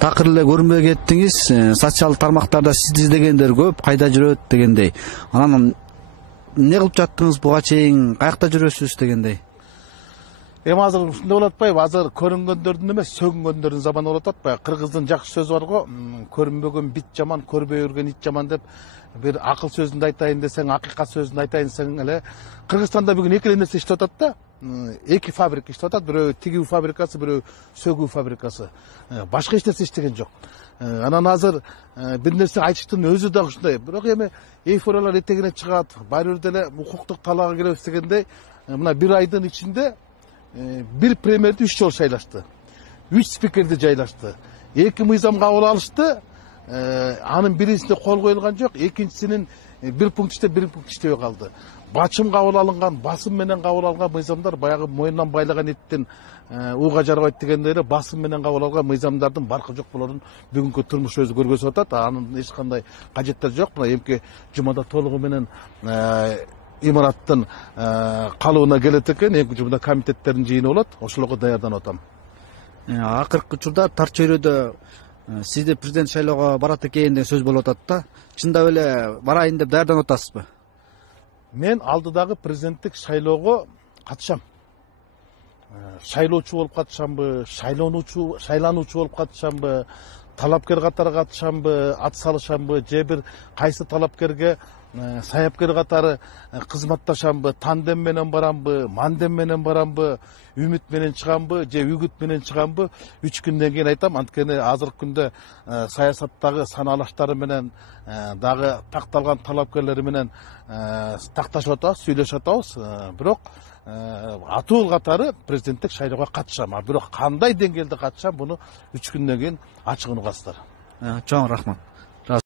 Такыр эле көрүнбөй кеттиңиз. Социал тармактарда сизди издегендер көп, кайда жүрөт дегендей. Анан эмне кылып жаттыңыз буга чейин, каякта жүрөсүз дегендей. Эми азыр ушундай болуп атпайбы? Азыр көрүнгөндөрдүн эмес, сөгүнгөндөрдүн заманы болуп атпайбы? Кыргыздын жакшы сөзү бар го, көрүнбөгөн бит жаман, көрбөй өргөн ит жаман деп. Bir akıl sözünü aytайын десең, акыйкат сөзүн айтайын десең эле Кыргызстанда бүгүн эки эле нерсе иштеп атат да. Эки фабрика иштеп атат, бирөө тигүү фабрикасы, бирөө сөгүү фабрикасы. Башка эч нерсе иштеген жок. Анан азыр бир нерсе айтыштын өзү да ушундай. Бирок эми эйфориялар этегине чыгат, баары бир деле укуктук талаага киребиз дегендей, мына бир айдын ичинде бир премьерди 3 жолу шайлашты. 3 спикерди жайлашты. 2 мыйзам кабыл алышты. Анын бирисинде кол коюлган жок, экинчисинин бир пункт иштеп, бир пункт иштебей калды. Бачым кабыл алынган, басым менен кабыл алынган мыйзамдар баягы мойнунан байлаган эттен ууга жарабайт дегендей эле басым менен кабыл алган мыйзамдардын баркы жок болорун бүгүнкү турмуш өзү көргөзүп атат. Анын эч кандай кажеттери жок. Мына эмки жумада толугу менен имараттын калыбына келет экен. Эмки жумада комитеттердин жыйыны болот. Ошолорго даярданып атам. Акыркы учурда Тар чөйрөдө сизди президент шайлоого барат экен деген сөз болуп атат да. Чындап эле барайын деп даярданып атасызбы? Мен алдыдагы президенттик шайлоого катышам. Шайлоочу болуп катышамбы, шайлануучу болуп катышамбы, талапкер катары катышамбы, ат салышамбы, же бир кайсы талапкерге саяпкер катары кызматташамбы, тандем менен барамбы, мандем менен барамбы, үмүт менен чыгамбы, же үгүт менен чыгамбы, 3 күндөн кийин айтам. Анткени азыркы күндө саясаттагы санаалаштары менен дагы такталган талапкерлери менен такташып атабыз, сүйлөшүп атабыз. Бирок атуу катары президенттик шайлоого катышам. Бирок кандай деңгээлде катышам, буну 3 күндөн кийин ачыгын угасыздар. Чоң рахмат.